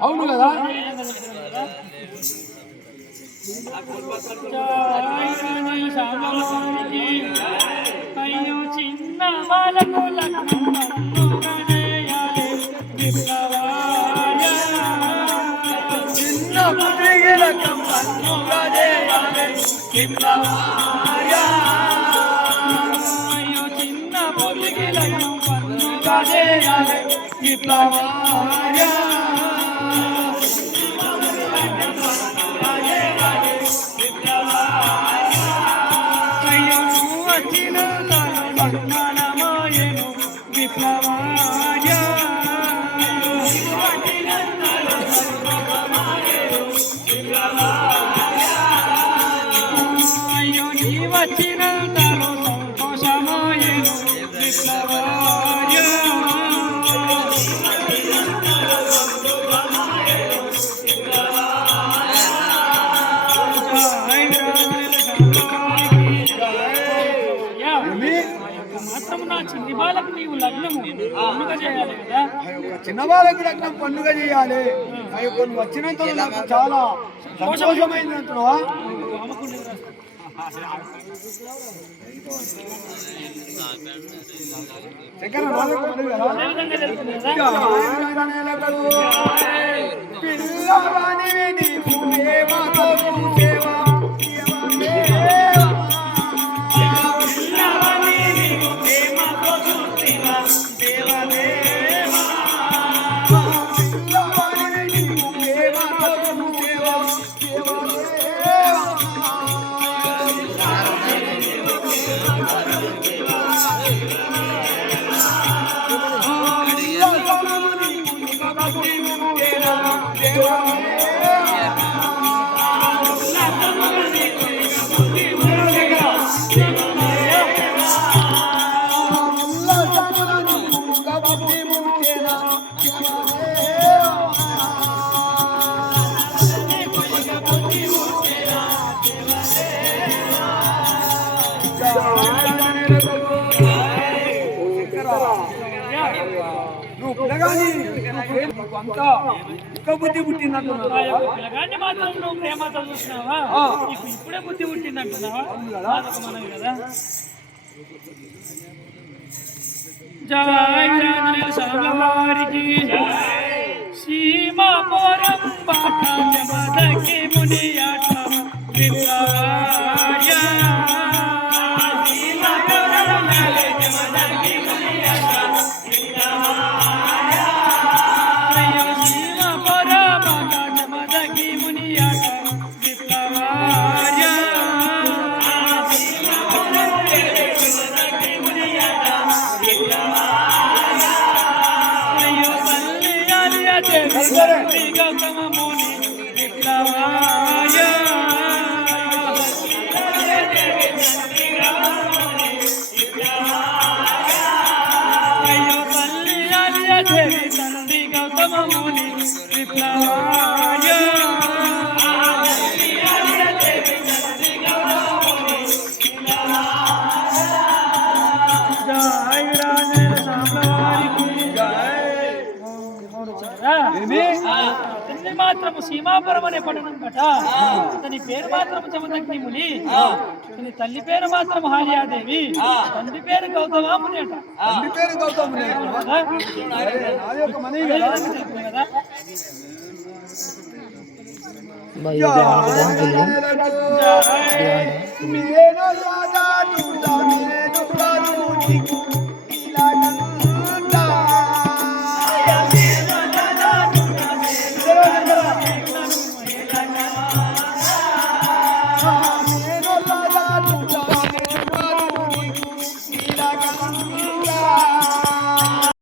అవును కదా అయ్యో చిన్న బాలకు చిన్న వచ్చినంతలో సంతోషమాయను విప్లవాయ చిన్న బాలకు నీవు లగ్నము పండుగ చేయాలి కదా. చిన్న బాలకు లగ్నం పండుగ చేయాలి. నువ్వు వచ్చినంత నాకు చాలా సంతోషమైంది అంటున్నావా? బుద్ధి పుట్టిందంటున్నావాన్ని మాత్రం నువ్వు ప్రేమతో చూసినావా? ఇప్పుడే బుద్ధి పుట్టిందంటున్నావా? కదా సీమాపురం బాటకి మునియాట మాత్రము సీమాపురం అనే పట్టణం కట. అతని పేరు మాత్రం జమదగ్ని ముని, అతని తల్లి పేరు మాత్రం హాలియాదేవి, తండ్రి పేరు గౌతమాముని అట. తండ్రి పేరు గౌతముని కదా.